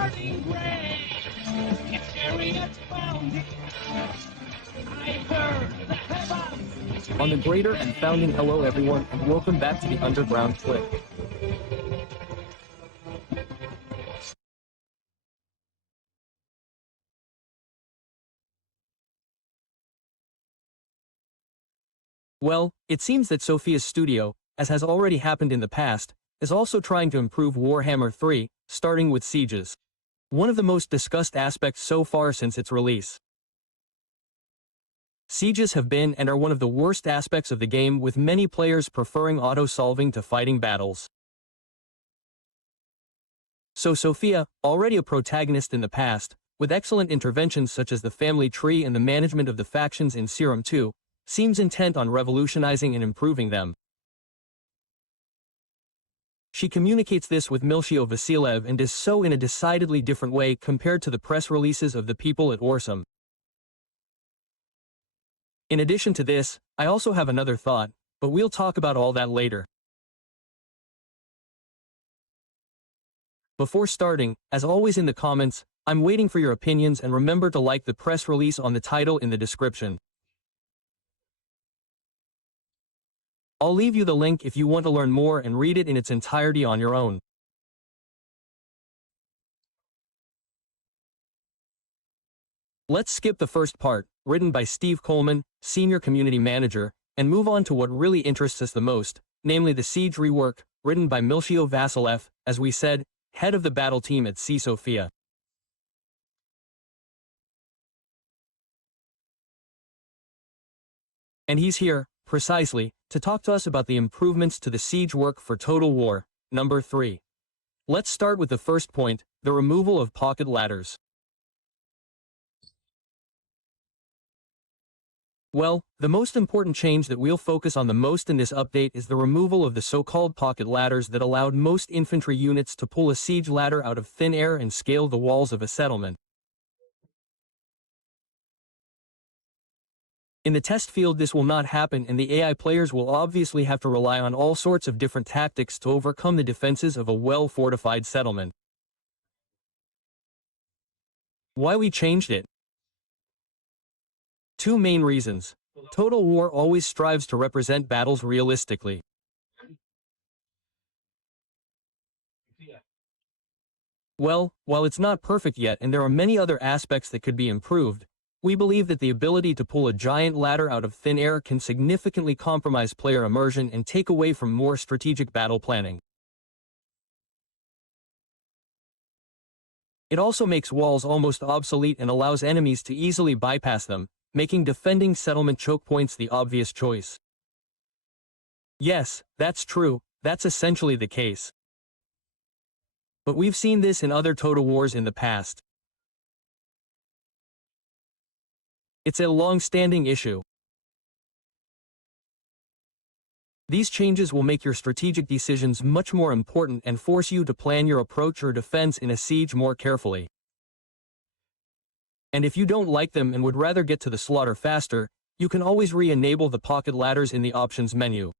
burning rain. Its chariots bounding. I heard the heavens. On the greater and founding hello everyone, and welcome back to the Underground Clip. Well, it seems that Sophia's studio, as has already happened in the past, is also trying to improve Warhammer 3, starting with sieges. One of the most discussed aspects so far since its release. Sieges have been and are one of the worst aspects of the game, with many players preferring auto-solving to fighting battles. So Sophia, already a protagonist in the past, with excellent interventions such as the family tree and the management of the factions in Serum 2, seems intent on revolutionizing and improving them. She communicates this with Milcho Vasilev and does so in a decidedly different way compared to the press releases of the people at Horsham. In addition to this, I also have another thought, but we'll talk about all that later. Before starting, as always in the comments, I'm waiting for your opinions, and remember to like the press release on the title in the description. I'll leave you the link if you want to learn more and read it in its entirety on your own. Let's skip the first part, written by Steve Coleman, Senior Community Manager, and move on to what really interests us the most, namely the Siege rework, written by Milcho Vasilev, as we said, head of the battle team at Sophia. And he's here, precisely, to talk to us about the improvements to the siege work for Total War, number 3. Let's start with the first point, the removal of pocket ladders. Well, the most important change that we'll focus on the most in this update is the removal of the so-called pocket ladders that allowed most infantry units to pull a siege ladder out of thin air and scale the walls of a settlement. In the test field this will not happen, and the AI players will obviously have to rely on all sorts of different tactics to overcome the defenses of a well-fortified settlement. Why we changed it? Two main reasons. Total War always strives to represent battles realistically. Well, while it's not perfect yet and there are many other aspects that could be improved, we believe that the ability to pull a giant ladder out of thin air can significantly compromise player immersion and take away from more strategic battle planning. It also makes walls almost obsolete and allows enemies to easily bypass them, making defending settlement choke points the obvious choice. Yes, that's true, that's essentially the case. But we've seen this in other Total Wars in the past. It's a long-standing issue. These changes will make your strategic decisions much more important and force you to plan your approach or defense in a siege more carefully. And if you don't like them and would rather get to the slaughter faster, you can always re-enable the pocket ladders in the options menu.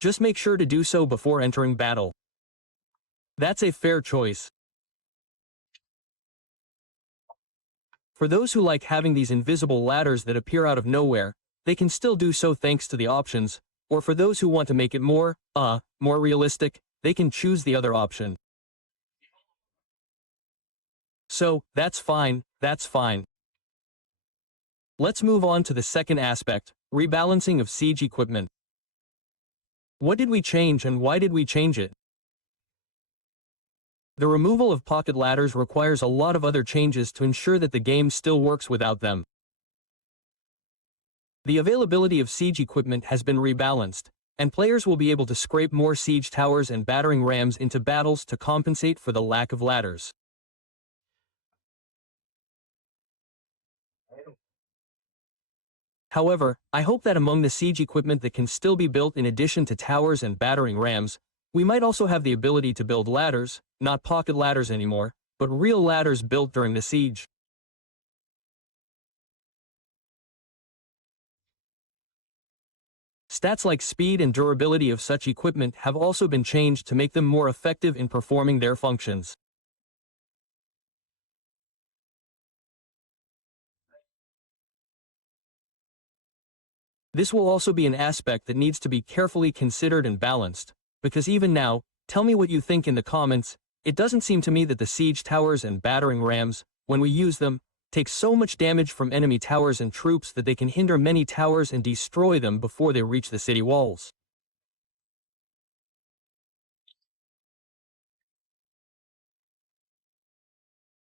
Just make sure to do so before entering battle. That's a fair choice. For those who like having these invisible ladders that appear out of nowhere, they can still do so thanks to the options, or for those who want to make it more realistic, they can choose the other option. So, that's fine, that's fine. Let's move on to the second aspect, rebalancing of siege equipment. What did we change and why did we change it? The removal of pocket ladders requires a lot of other changes to ensure that the game still works without them. The availability of siege equipment has been rebalanced, and players will be able to scrape more siege towers and battering rams into battles to compensate for the lack of ladders. However, I hope that among the siege equipment that can still be built in addition to towers and battering rams, we might also have the ability to build ladders, not pocket ladders anymore, but real ladders built during the siege. Stats like speed and durability of such equipment have also been changed to make them more effective in performing their functions. This will also be an aspect that needs to be carefully considered and balanced, because even now, tell me what you think in the comments. It doesn't seem to me that the siege towers and battering rams, when we use them, take so much damage from enemy towers and troops that they can hinder many towers and destroy them before they reach the city walls.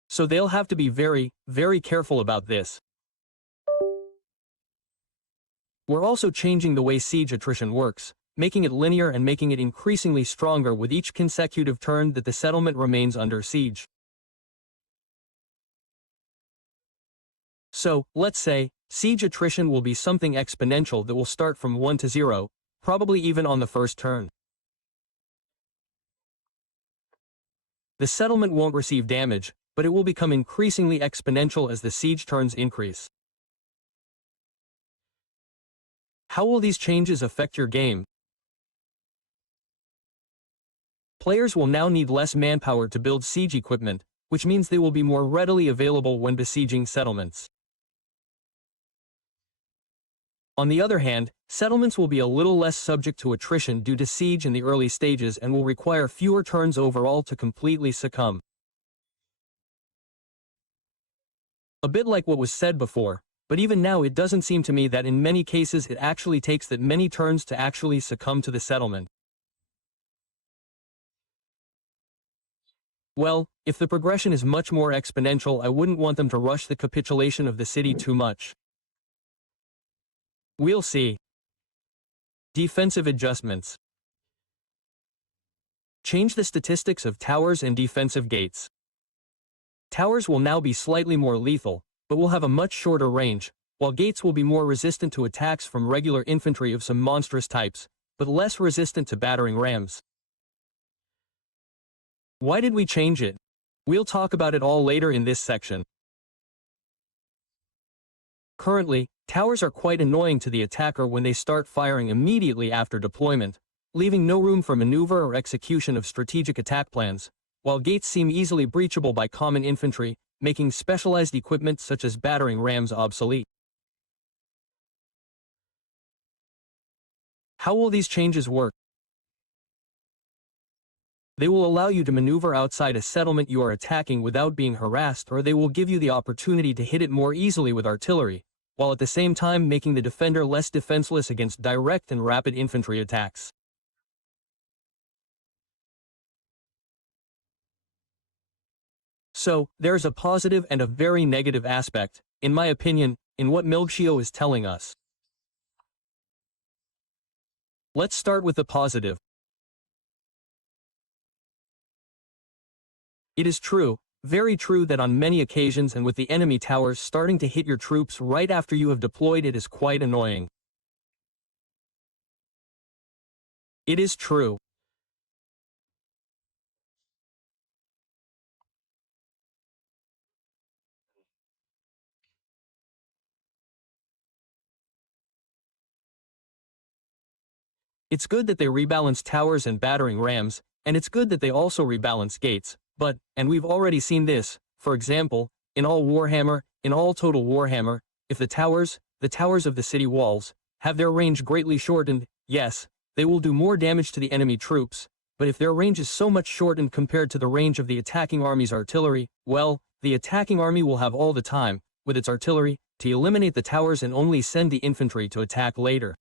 So they'll have to be very, very careful about this. We're also changing the way siege attrition works, making it linear and making it increasingly stronger with each consecutive turn that the settlement remains under siege. So, let's say, siege attrition will be something exponential that will start from 1 to 0, probably even on the first turn. The settlement won't receive damage, but it will become increasingly exponential as the siege turns increase. How will these changes affect your game? Players will now need less manpower to build siege equipment, which means they will be more readily available when besieging settlements. On the other hand, settlements will be a little less subject to attrition due to siege in the early stages and will require fewer turns overall to completely succumb. A bit like what was said before, but even now it doesn't seem to me that in many cases it actually takes that many turns to actually succumb to the settlement. Well, if the progression is much more exponential, I wouldn't want them to rush the capitulation of the city too much. We'll see. Defensive adjustments. Change the statistics of towers and defensive gates. Towers will now be slightly more lethal, but will have a much shorter range, while gates will be more resistant to attacks from regular infantry of some monstrous types, but less resistant to battering rams. Why did we change it? We'll talk about it all later in this section. Currently, towers are quite annoying to the attacker when they start firing immediately after deployment, leaving no room for maneuver or execution of strategic attack plans, while gates seem easily breachable by common infantry, making specialized equipment such as battering rams obsolete. How will these changes work? They will allow you to maneuver outside a settlement you are attacking without being harassed, or they will give you the opportunity to hit it more easily with artillery, while at the same time making the defender less defenseless against direct and rapid infantry attacks. So, there's a positive and a very negative aspect, in my opinion, in what Milcho is telling us. Let's start with the positive. It is true, very true that on many occasions and with the enemy towers starting to hit your troops right after you have deployed, it is quite annoying. It is true. It's good that they rebalance towers and battering rams, and it's good that they also rebalance gates, but, and we've already seen this, for example, in all Total Warhammer, if the towers of the city walls, have their range greatly shortened, yes, they will do more damage to the enemy troops, but if their range is so much shortened compared to the range of the attacking army's artillery, well, the attacking army will have all the time, with its artillery, to eliminate the towers and only send the infantry to attack later.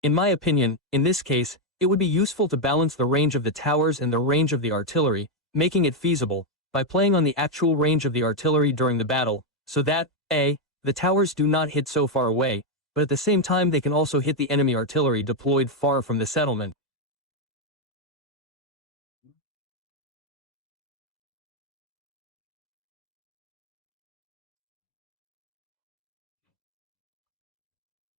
In my opinion, in this case, it would be useful to balance the range of the towers and the range of the artillery, making it feasible, by playing on the actual range of the artillery during the battle, so that, a, the towers do not hit so far away, but at the same time they can also hit the enemy artillery deployed far from the settlement.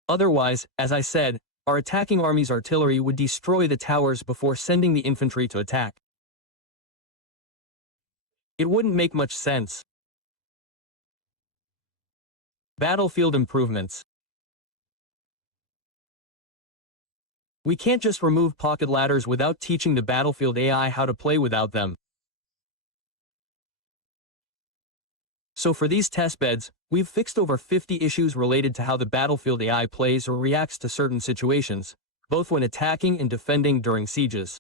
Otherwise, as I said, our attacking army's artillery would destroy the towers before sending the infantry to attack. It wouldn't make much sense. Battlefield improvements. We can't just remove pocket ladders without teaching the Battlefield AI how to play without them. So for these testbeds, we've fixed over 50 issues related to how the Battlefield AI plays or reacts to certain situations, both when attacking and defending during sieges.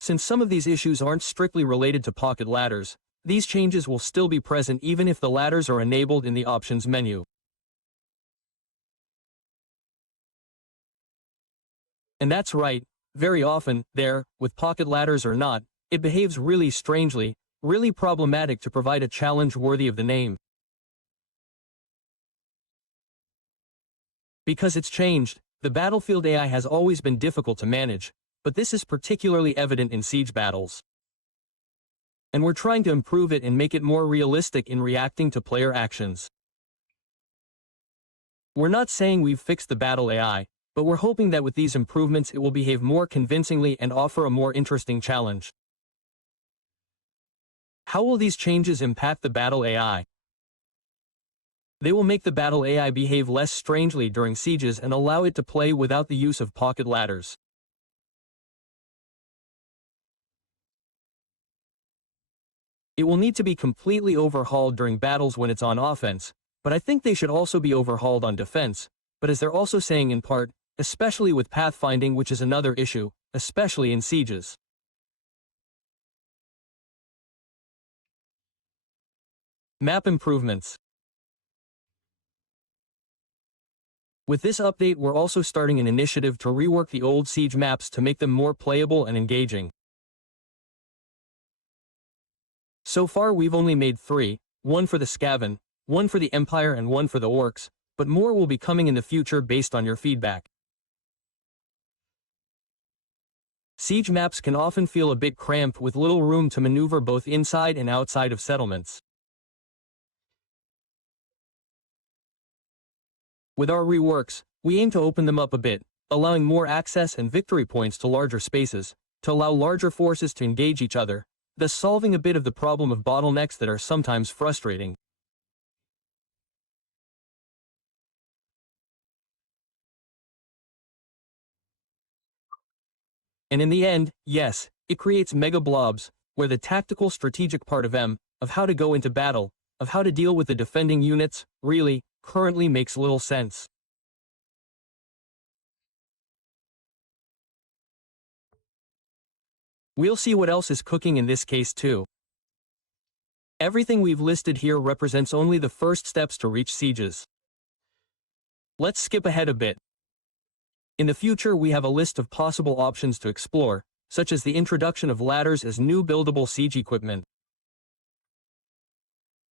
Since some of these issues aren't strictly related to pocket ladders, these changes will still be present even if the ladders are enabled in the options menu. And that's right, very often, with pocket ladders or not, it behaves really strangely, really problematic to provide a challenge worthy of the name. Because it's changed, the Battlefield AI has always been difficult to manage, but this is particularly evident in siege battles. And we're trying to improve it and make it more realistic in reacting to player actions. We're not saying we've fixed the battle AI, but we're hoping that with these improvements it will behave more convincingly and offer a more interesting challenge. How will these changes impact the battle AI? They will make the battle AI behave less strangely during sieges and allow it to play without the use of pocket ladders. It will need to be completely overhauled during battles when it's on offense, but I think they should also be overhauled on defense, but as they're also saying in part, especially with pathfinding, which is another issue, especially in sieges. Map improvements. With this update, we're also starting an initiative to rework the old siege maps to make them more playable and engaging. So far we've only made 3, one for the Skaven, one for the Empire and one for the Orcs, but more will be coming in the future based on your feedback. Siege maps can often feel a bit cramped with little room to maneuver both inside and outside of settlements. With our reworks, we aim to open them up a bit, allowing more access and victory points to larger spaces, to allow larger forces to engage each other, thus solving a bit of the problem of bottlenecks that are sometimes frustrating. And in the end, yes, it creates mega blobs, where the tactical strategic part of how to go into battle, of how to deal with the defending units, really, currently makes little sense. We'll see what else is cooking in this case too. Everything we've listed here represents only the first steps to reach sieges. Let's skip ahead a bit. In the future we have a list of possible options to explore, such as the introduction of ladders as new buildable siege equipment.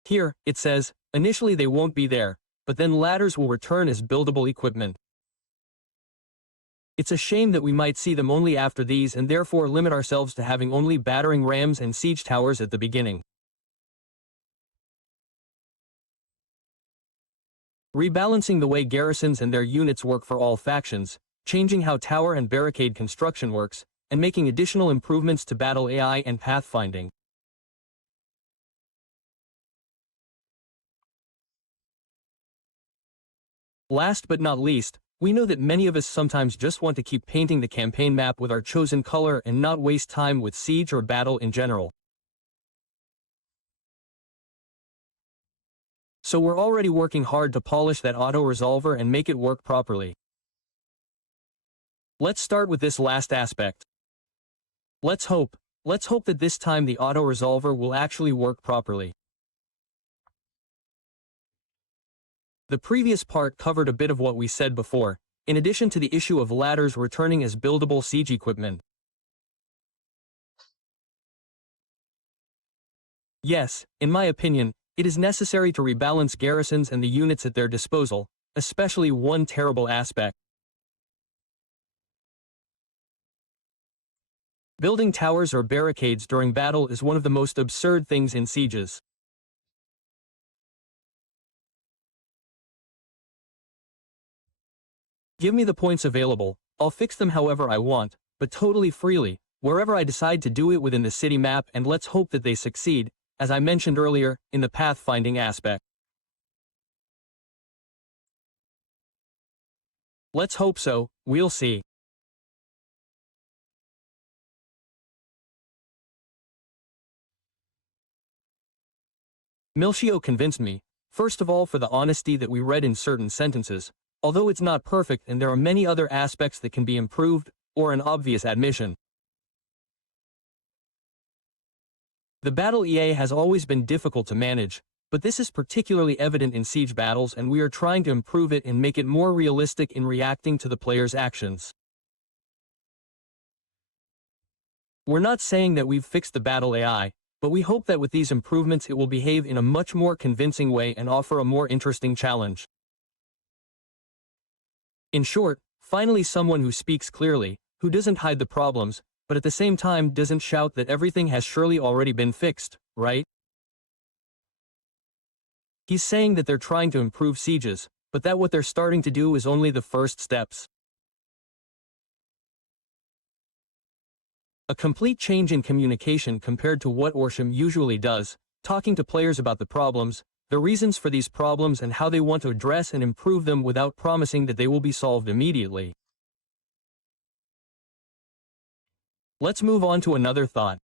Here, it says, initially they won't be there, but then ladders will return as buildable equipment. It's a shame that we might see them only after these and therefore limit ourselves to having only battering rams and siege towers at the beginning. Rebalancing the way garrisons and their units work for all factions, changing how tower and barricade construction works, and making additional improvements to battle AI and pathfinding. Last but not least, we know that many of us sometimes just want to keep painting the campaign map with our chosen color and not waste time with siege or battle in general. So we're already working hard to polish that auto-resolver and make it work properly. Let's start with this last aspect. Let's hope that this time the auto-resolver will actually work properly. The previous part covered a bit of what we said before, in addition to the issue of ladders returning as buildable siege equipment. Yes, in my opinion, it is necessary to rebalance garrisons and the units at their disposal, especially one terrible aspect. Building towers or barricades during battle is one of the most absurd things in sieges. Give me the points available, I'll fix them however I want, but totally freely, wherever I decide to do it within the city map, and let's hope that they succeed, as I mentioned earlier, in the pathfinding aspect. Let's hope so, we'll see. Milcho convinced me, first of all for the honesty that we read in certain sentences, although it's not perfect and there are many other aspects that can be improved, or an obvious admission. The battle EA has always been difficult to manage, but this is particularly evident in siege battles, and we are trying to improve it and make it more realistic in reacting to the player's actions. We're not saying that we've fixed the battle AI, but we hope that with these improvements it will behave in a much more convincing way and offer a more interesting challenge. In short, finally someone who speaks clearly, who doesn't hide the problems, but at the same time doesn't shout that everything has surely already been fixed, right? He's saying that they're trying to improve sieges, but that what they're starting to do is only the first steps. A complete change in communication compared to what Horsham usually does, talking to players about the problems, the reasons for these problems and how they want to address and improve them without promising that they will be solved immediately. Let's move on to another thought.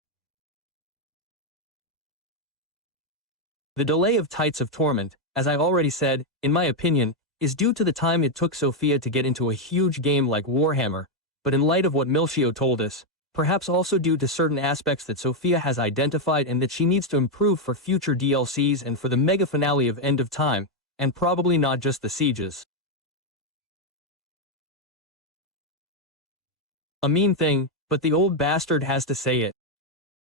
The delay of Tides of Torment, as I already said, in my opinion, is due to the time it took Sophia to get into a huge game like Warhammer, but in light of what Milcho told us, perhaps also due to certain aspects that Sophia has identified and that she needs to improve for future DLCs and for the mega finale of End of Time, and probably not just the sieges. A mean thing, but the old bastard has to say it.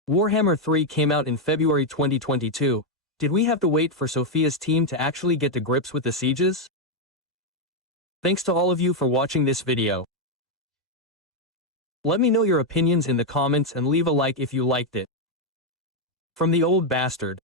Warhammer 3 came out in February 2022. Did we have to wait for Sophia's team to actually get to grips with the sieges? Thanks to all of you for watching this video. Let me know your opinions in the comments and leave a like if you liked it. From the old bastard.